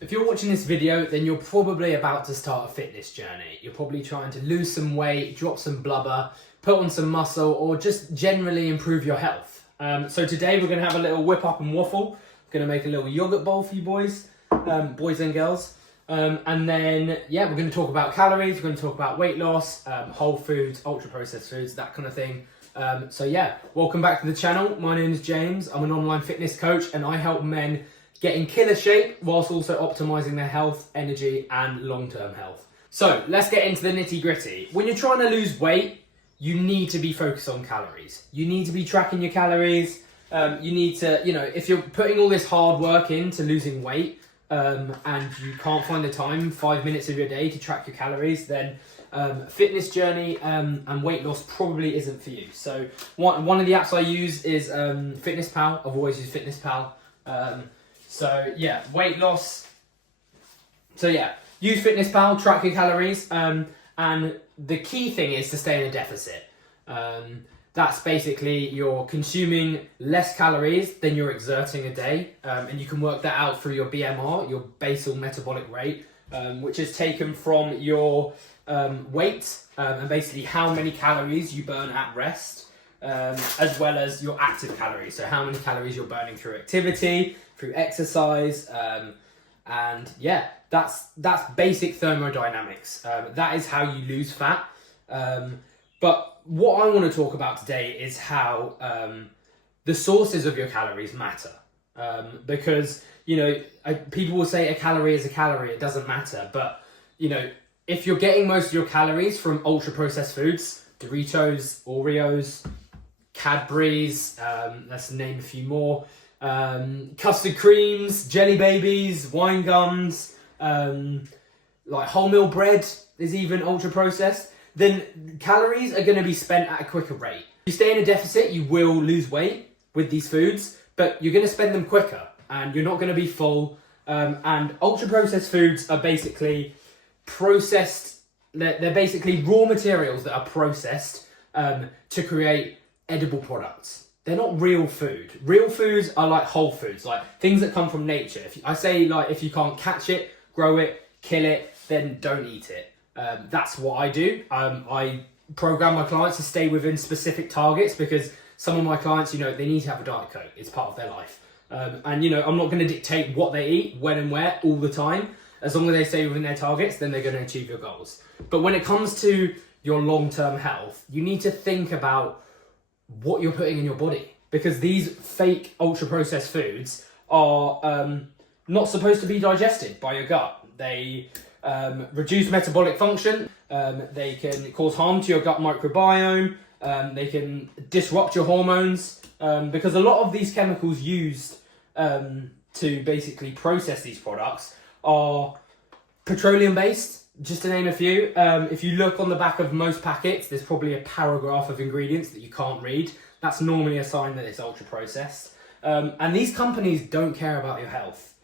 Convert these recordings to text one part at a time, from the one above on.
If you're watching this video, then you're probably about to start a fitness journey. You're probably trying to lose some weight, drop some blubber, put on some muscle, or just generally improve your health. So today we're going to have a little whip up and waffle. We're going to make a little yogurt bowl for you boys and girls. And then, we're going to talk about calories, we're going to talk about weight loss, whole foods, ultra processed foods, that kind of thing. Welcome back to the channel. My name is James. I'm an online fitness coach and I help men get in killer shape whilst also optimizing their health, energy, and long-term health. So let's get into the nitty gritty. When you're trying to lose weight, you need to be focused on calories. You need to be tracking your calories. You need to, if you're putting all this hard work into losing weight, and you can't find the time, 5 minutes of your day to track your calories, then fitness journey and weight loss probably isn't for you. So one of the apps I use is FitnessPal. I've always used FitnessPal. Weight loss. Use FitnessPal, track your calories, and the key thing is to stay in a deficit. That's basically you're consuming less calories than you're exerting a day, and you can work that out through your BMR, your basal metabolic rate, which is taken from your weight and basically how many calories you burn at rest, as well as your active calories, so how many calories you're burning through activity, through exercise, that's basic thermodynamics. That is how you lose fat. But what I want to talk about today is how the sources of your calories matter. Because, people will say a calorie is a calorie, it doesn't matter. But, if you're getting most of your calories from ultra processed foods, Doritos, Oreos, Cadbury's, let's name a few more, custard creams, jelly babies, wine gums, like wholemeal bread is even ultra processed, then calories are going to be spent at a quicker rate. If you stay in a deficit, you will lose weight with these foods, but you're going to spend them quicker and you're not going to be full. And ultra processed foods are basically processed, they're basically raw materials that are processed to create edible products. They're not real food. Real foods are like whole foods, like things that come from nature. If you can't catch it, grow it, kill it, then don't eat it. That's what I do. I program my clients to stay within specific targets because some of my clients, they need to have a Diet Coke. It's part of their life. I'm not going to dictate what they eat, when and where, all the time. As long as they stay within their targets, then they're going to achieve your goals. But when it comes to your long-term health, you need to think about what you're putting in your body, because these fake ultra-processed foods are not supposed to be digested by your gut. They reduce metabolic function, they can cause harm to your gut microbiome, they can disrupt your hormones, because a lot of these chemicals used to basically process these products are petroleum based, just to name a few. If you look on the back of most packets, there's probably a paragraph of ingredients that you can't read. That's normally a sign that it's ultra processed. And these companies don't care about your health.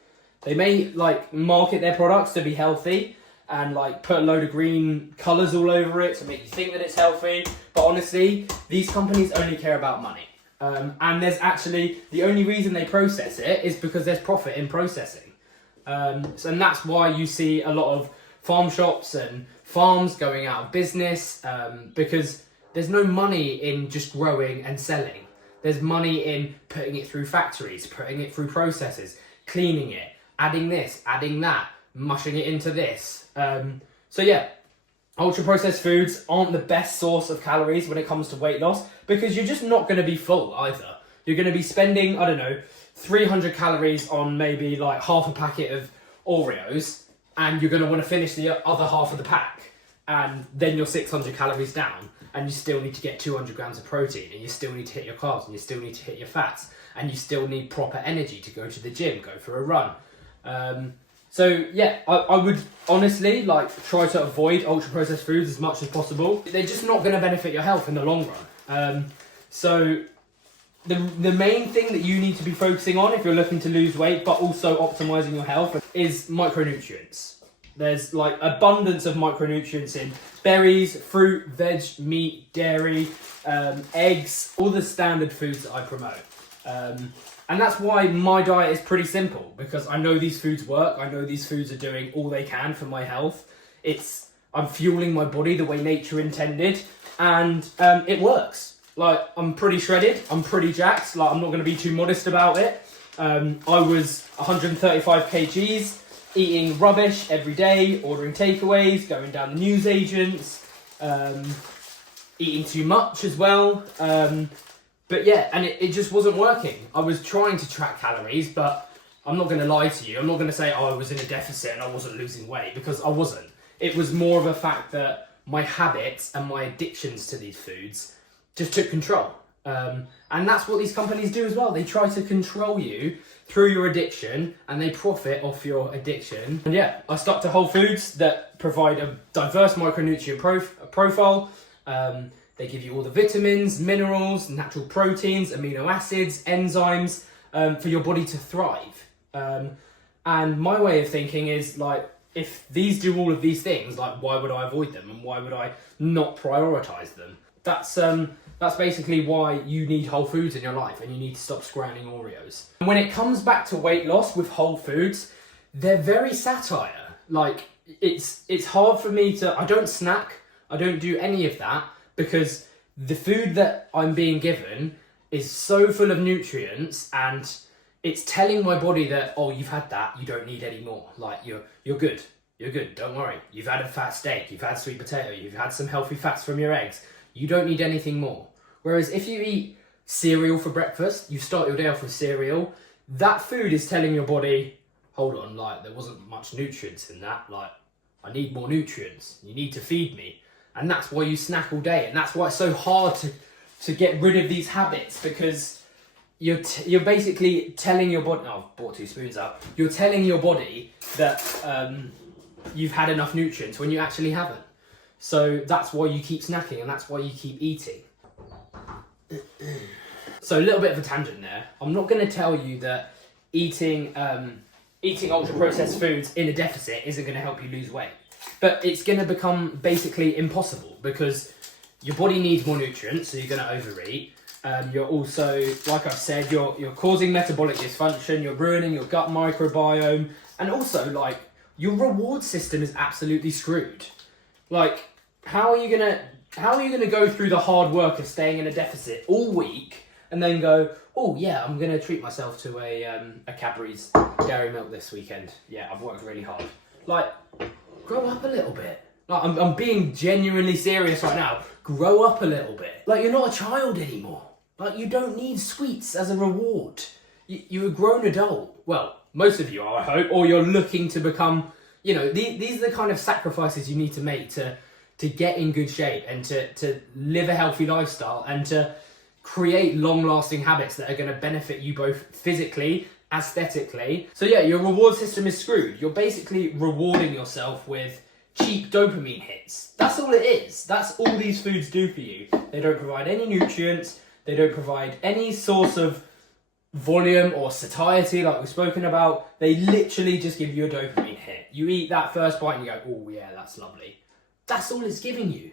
They may market their products to be healthy and put a load of green colours all over it to make you think that it's healthy. But honestly, these companies only care about money. And there's actually, the only reason they process it is because there's profit in processing. And that's why you see a lot of farm shops and farms going out of business, because there's no money in just growing and selling. There's money in putting it through factories, putting it through processes, cleaning it, adding this, adding that, mushing it into this. Ultra processed foods aren't the best source of calories when it comes to weight loss, because you're just not going to be full either. You're going to be spending, 300 calories on maybe half a packet of Oreos, and you're going to want to finish the other half of the pack, and then you're 600 calories down, and you still need to get 200 grams of protein, and you still need to hit your carbs, and you still need to hit your fats, and you still need proper energy to go to the gym, go for a run. I would honestly try to avoid ultra processed foods as much as possible. They're just not going to benefit your health in the long run. The main thing that you need to be focusing on if you're looking to lose weight but also optimizing your health is micronutrients. There's abundance of micronutrients in berries, fruit, veg, meat, dairy, eggs, all the standard foods that I promote. And that's why my diet is pretty simple, because I know these foods work. I know these foods are doing all they can for my health. I'm fueling my body the way nature intended, and it works. Like, I'm pretty shredded, I'm pretty jacked, like, I'm not going to be too modest about it. I was 135 kgs, eating rubbish every day, ordering takeaways, going down the newsagents, eating too much as well. But yeah, and it just wasn't working. I was trying to track calories, but I'm not going to lie to you. I'm not going to say, oh, I was in a deficit and I wasn't losing weight, because I wasn't. It was more of a fact that my habits and my addictions to these foods just took control. And that's what these companies do as well. They try to control you through your addiction, and they profit off your addiction. And yeah, I stuck to whole foods that provide a diverse micronutrient profile. They give you all the vitamins, minerals, natural proteins, amino acids, enzymes, for your body to thrive. And my way of thinking is, like, if these do all of these things, like, why would I avoid them, and why would I not prioritize them? That's basically why you need whole foods in your life, and you need to stop scrouting Oreos. And when it comes back to weight loss with whole foods, they're very satire. Like, it's hard for me to, I don't snack, I don't do any of that, because the food that I'm being given is so full of nutrients, and it's telling my body that, oh, you've had that, you don't need any more. Like, you're good, don't worry. You've had a fat steak, you've had sweet potato, you've had some healthy fats from your eggs. You don't need anything more. Whereas if you eat cereal for breakfast, you start your day off with cereal, that food is telling your body, hold on, like, there wasn't much nutrients in that, like, I need more nutrients, you need to feed me. And that's why you snack all day, and that's why it's so hard to get rid of these habits, because you're basically telling your body, oh, I've brought 2 spoons out, you're telling your body that you've had enough nutrients when you actually haven't. So that's why you keep snacking, and that's why you keep eating. So a little bit of a tangent there. I'm not going to tell you that eating ultra processed foods in a deficit isn't going to help you lose weight. But it's going to become basically impossible, because your body needs more nutrients, so you're going to overeat. You're also, like I've said, you're causing metabolic dysfunction, you're ruining your gut microbiome, and also, like, your reward system is absolutely screwed. Like, how are you gonna go through the hard work of staying in a deficit all week and then go, oh yeah, I'm gonna treat myself to a Cadbury's Dairy Milk this weekend. Yeah, I've worked really hard. Like, grow up a little bit. Like, I'm being genuinely serious right now. Grow up a little bit. Like, you're not a child anymore. Like, you don't need sweets as a reward. You're a grown adult. Well, most of you are, I hope, or you're looking to become, you know, these are the kind of sacrifices you need to make to get in good shape, and to live a healthy lifestyle, and to create long-lasting habits that are going to benefit you both physically, aesthetically. So yeah, your reward system is screwed. You're basically rewarding yourself with cheap dopamine hits. That's all it is. That's all these foods do for you. They don't provide any nutrients. They don't provide any source of volume or satiety like we've spoken about. They literally just give you a dopamine hit. You eat that first bite and you go, oh yeah, that's lovely. That's all it's giving you.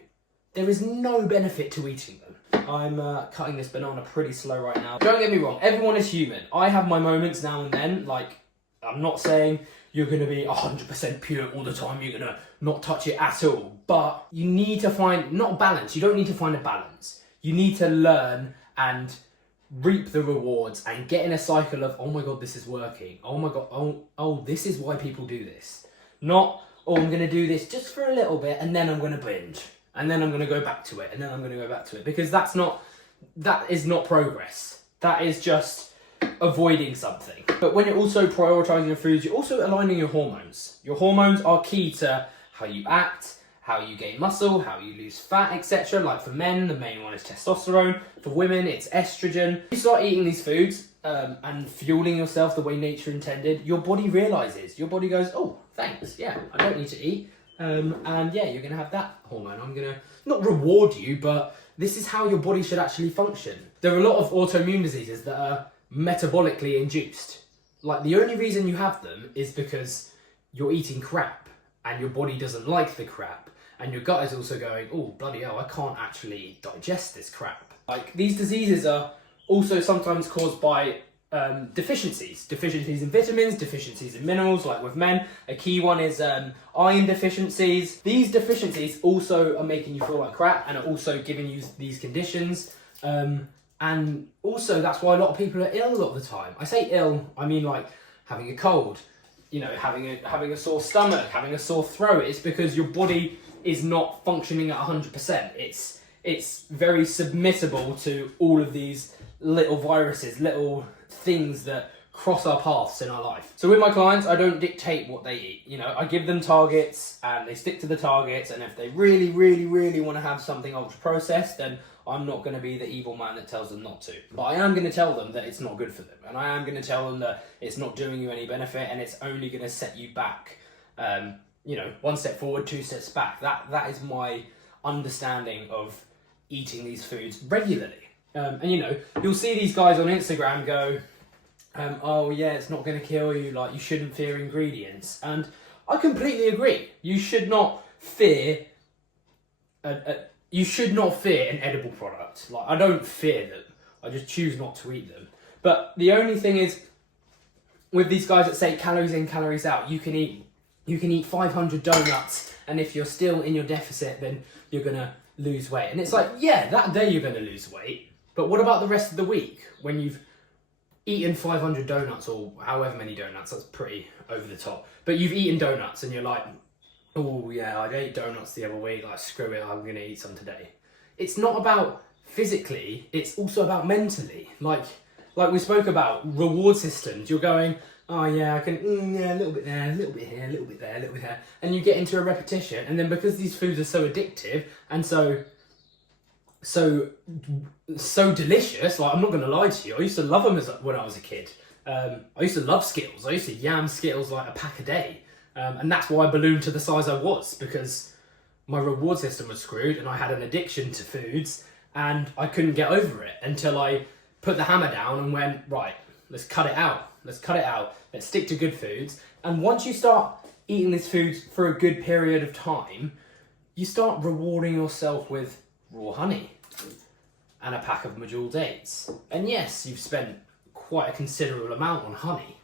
There is no benefit to eating them. I'm cutting this banana pretty slow right now. Don't get me wrong, everyone is human. I have my moments now and then. Like, I'm not saying you're going to be 100% pure all the time. You're going to not touch it at all. But you need to find, not balance. You don't need to find a balance. You need to learn and reap the rewards and get in a cycle of, oh my God, this is working. Oh my God, oh, this is why people do this. Not, oh, I'm going to do this just for a little bit and then I'm going to binge. And then I'm going to go back to it, and then I'm going to go back to it. Because that is not progress. That is just avoiding something. But when you're also prioritizing your foods, you're also aligning your hormones. Your hormones are key to how you act, how you gain muscle, how you lose fat, etc. Like for men, the main one is testosterone. For women, it's estrogen. You start eating these foods and fueling yourself the way nature intended, your body realizes. Your body goes, oh, thanks, yeah, I don't need to eat. And yeah, you're going to have that hormone. I'm going to not reward you, but this is how your body should actually function. There are a lot of autoimmune diseases that are metabolically induced. Like, the only reason you have them is because you're eating crap and your body doesn't like the crap. And your gut is also going, oh, bloody hell, I can't actually digest this crap. Like, these diseases are also sometimes caused by deficiencies in vitamins, deficiencies in minerals, like with men. A key one is iron deficiencies. These deficiencies also are making you feel like crap and are also giving you these conditions. And also that's why a lot of people are ill a lot of the time. I say ill, I mean like having a cold, you know, having a sore stomach, having a sore throat. It's because your body is not functioning at 100%. It's very submissible to all of these little viruses, little things that cross our paths in our life. So with my clients, I don't dictate what they eat. You know, I give them targets and they stick to the targets. And if they really, really, really want to have something ultra processed, then I'm not going to be the evil man that tells them not to. But I am going to tell them that it's not good for them. And I am going to tell them that it's not doing you any benefit and it's only going to set you back, you know, one step forward, two steps back. That is my understanding of eating these foods regularly. And you know, you'll see these guys on Instagram go, oh yeah, it's not going to kill you, like you shouldn't fear ingredients. And I completely agree. You should not fear an edible product. Like, I don't fear them. I just choose not to eat them. But the only thing is, with these guys that say calories in, calories out, you can eat 500 donuts, and if you're still in your deficit, then you're gonna lose weight. And it's like, yeah, that day you're gonna lose weight. But what about the rest of the week when you've eaten 500 donuts or however many donuts? That's pretty over the top. But you've eaten donuts and you're like, oh yeah, I ate donuts the other week, like screw it, I'm gonna eat some today. It's not about physically, it's also about mentally. Like we spoke about reward systems. You're going, oh yeah, I can, yeah, a little bit there, a little bit here, a little bit there, a little bit there. And you get into a repetition, and then because these foods are so addictive and so delicious, like I'm not gonna lie to you, I used to love them when I was a kid. I used to love Skittles. I used to yam Skittles like a pack a day. And that's why I ballooned to the size I was, because my reward system was screwed and I had an addiction to foods and I couldn't get over it until I put the hammer down and went, right, let's cut it out. Let's stick to good foods. And once you start eating these foods for a good period of time, you start rewarding yourself with raw honey and a pack of Medjool dates. And yes, you've spent quite a considerable amount on honey.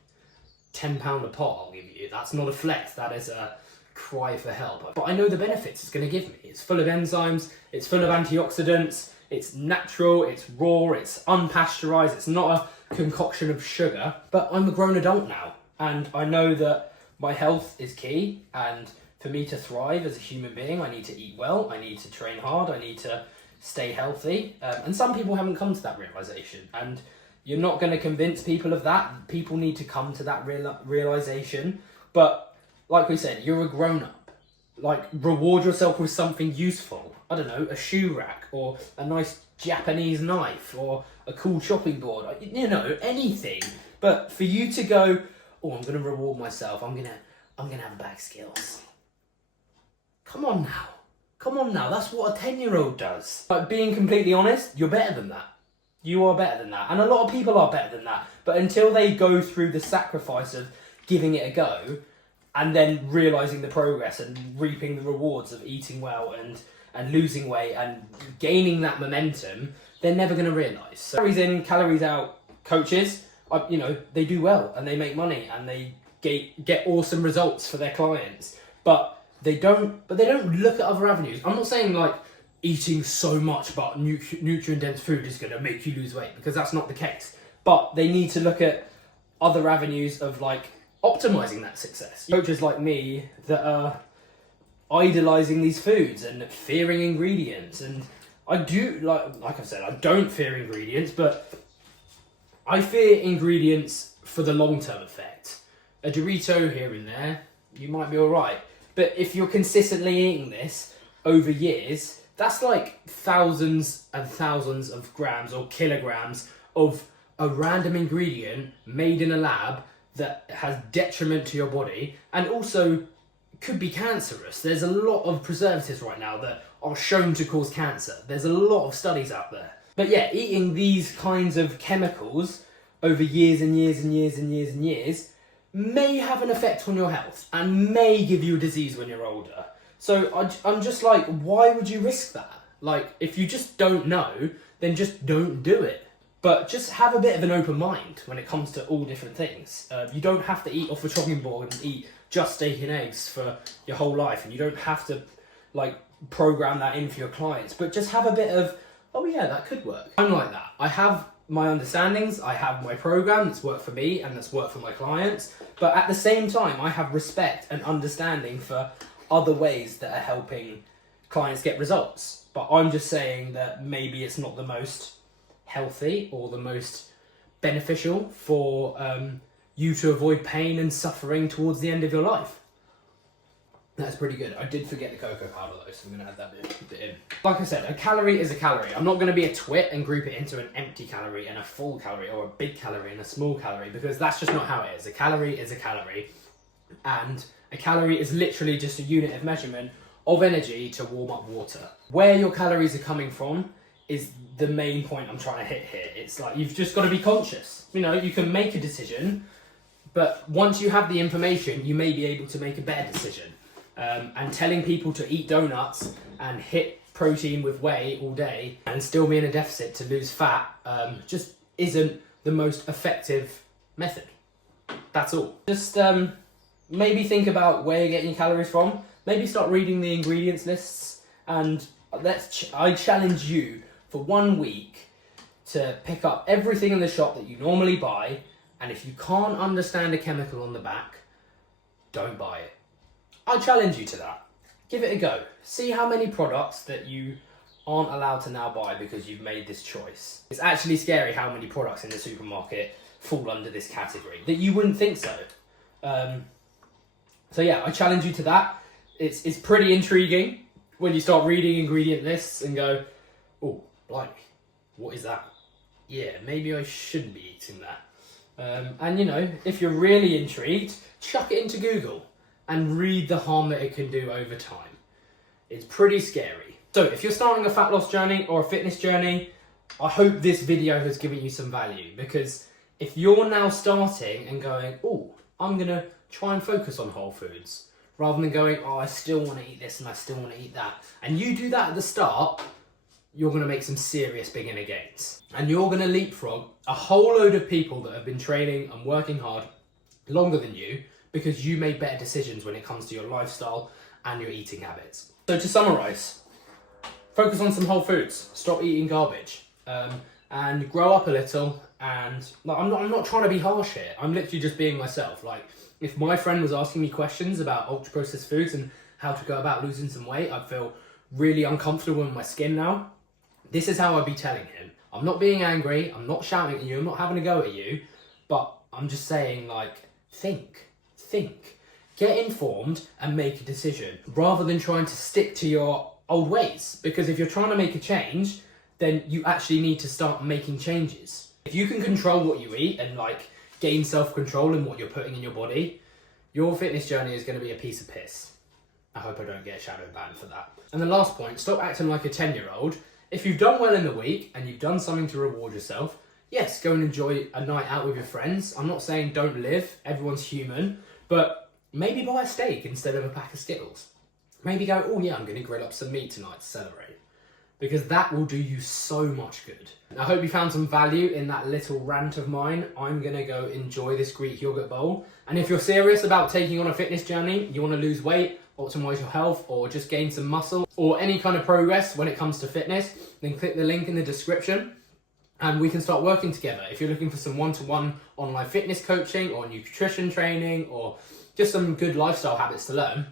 £10 a pot I'll give you. That's not a flex, that is a cry for help. But I know the benefits it's going to give me. It's full of enzymes, it's full of antioxidants, it's natural, it's raw, it's unpasteurised, it's not a concoction of sugar. But I'm a grown adult now, and I know that my health is key, and for me to thrive as a human being, I need to eat well, I need to train hard, I need to stay healthy. And some people haven't come to that realisation, and you're not going to convince people of that. People need to come to that realisation. But like we said, you're a grown-up. Like, reward yourself with something useful. I don't know, a shoe rack, or a nice Japanese knife, or a cool chopping board. You know, anything. But for you to go, oh, I'm going to reward myself, I'm gonna have a bag of Skittles. Come on now, that's what a 10-year-old does. Like, being completely honest, you're better than that. You are better than that. And a lot of people are better than that. But until they go through the sacrifice of giving it a go, and then realising the progress and reaping the rewards of eating well and losing weight and gaining that momentum, they're never going to realise. So, calories in, calories out coaches, you know, they do well and they make money and they get awesome results for their clients. But they don't look at other avenues. I'm not saying like eating so much but nutrient-dense food is going to make you lose weight, because that's not the case. But they need to look at other avenues of like optimizing that success. Coaches like me that are idolizing these foods and fearing ingredients, and I do, like I've said, I don't fear ingredients, but I fear ingredients for the long-term effect. A Dorito here and there, you might be all right. But if you're consistently eating this over years, that's like thousands and thousands of grams or kilograms of a random ingredient made in a lab that has detriment to your body and also could be cancerous. There's a lot of preservatives right now that are shown to cause cancer. There's a lot of studies out there. But yeah, eating these kinds of chemicals over years and years and years and years and years may have an effect on your health and may give you a disease when you're older. So I'm just like, why would you risk that? Like, if you just don't know, then just don't do it. But just have a bit of an open mind when it comes to all different things. You don't have to eat off a chopping board and eat just steak and eggs for your whole life, and you don't have to like program that in for your clients. But just have a bit of, oh yeah, that could work. I'm like that. I have my understandings, I have my program that's worked for me and that's worked for my clients, but at the same time I have respect and understanding for other ways that are helping clients get results. But I'm just saying that maybe it's not the most healthy or the most beneficial for you to avoid pain and suffering towards the end of your life. That's pretty good. I did forget the cocoa powder though, so I'm going to add that bit in. Like I said, a calorie is a calorie. I'm not going to be a twit and group it into an empty calorie and a full calorie, or a big calorie and a small calorie, because that's just not how it is. A calorie is a calorie, and a calorie is literally just a unit of measurement of energy to warm up water. Where your calories are coming from is the main point I'm trying to hit here. It's like you've just got to be conscious. You know, you can make a decision, but once you have the information, you may be able to make a better decision. And telling people to eat donuts and hit protein with whey all day and still be in a deficit to lose fat just isn't the most effective method. That's all. Just maybe think about where you're getting your calories from. Maybe start reading the ingredients lists, and I challenge you for 1 week to pick up everything in the shop that you normally buy, and if you can't understand a chemical on the back, don't buy it. I challenge you to that. Give it a go. See how many products that you aren't allowed to now buy because you've made this choice. It's actually scary how many products in the supermarket fall under this category that you wouldn't think so. So yeah, I challenge you to that. It's pretty intriguing when you start reading ingredient lists and go, oh, blimey, what is that? Yeah, maybe I shouldn't be eating that. And you know, if you're really intrigued, chuck it into Google and read the harm that it can do over time. It's pretty scary. So if you're starting a fat loss journey or a fitness journey, I hope this video has given you some value, because if you're now starting and going, oh, I'm gonna try and focus on whole foods, rather than going, oh, I still wanna eat this and I still wanna eat that, and you do that at the start, you're gonna make some serious beginner gains. And you're gonna leapfrog a whole load of people that have been training and working hard longer than you, because you made better decisions when it comes to your lifestyle and your eating habits. So to summarize, focus on some whole foods, stop eating garbage, and grow up a little. And like, I'm not trying to be harsh here. I'm literally just being myself. Like, if my friend was asking me questions about ultra processed foods and how to go about losing some weight, I'd feel really uncomfortable in my skin now. This is how I'd be telling him. I'm not being angry, I'm not shouting at you, I'm not having a go at you, but I'm just saying, like, think, get informed and make a decision, rather than trying to stick to your old ways. Because if you're trying to make a change, then you actually need to start making changes. If you can control what you eat and like gain self-control in what you're putting in your body, your fitness journey is going to be a piece of piss. I hope I don't get shadow banned for that. And the last point, stop acting like a 10-year-old. If you've done well in the week and you've done something to reward yourself, yes, go and enjoy a night out with your friends. I'm not saying don't live, everyone's human, but maybe buy a steak instead of a pack of Skittles. Maybe go, oh yeah, I'm going to grill up some meat tonight to celebrate, because that will do you so much good. I hope you found some value in that little rant of mine. I'm going to go enjoy this Greek yogurt bowl. And if you're serious about taking on a fitness journey, you want to lose weight, optimize your health, or just gain some muscle, or any kind of progress when it comes to fitness, then click the link in the description and we can start working together. If you're looking for some one-to-one online fitness coaching or nutrition training, or just some good lifestyle habits to learn,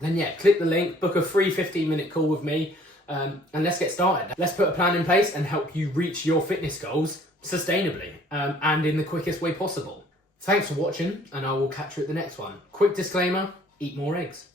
then yeah, click the link, book a free 15-minute call with me, and let's get started. Let's put a plan in place and help you reach your fitness goals sustainably and in the quickest way possible. Thanks for watching, and I will catch you at the next one. Quick disclaimer, eat more eggs.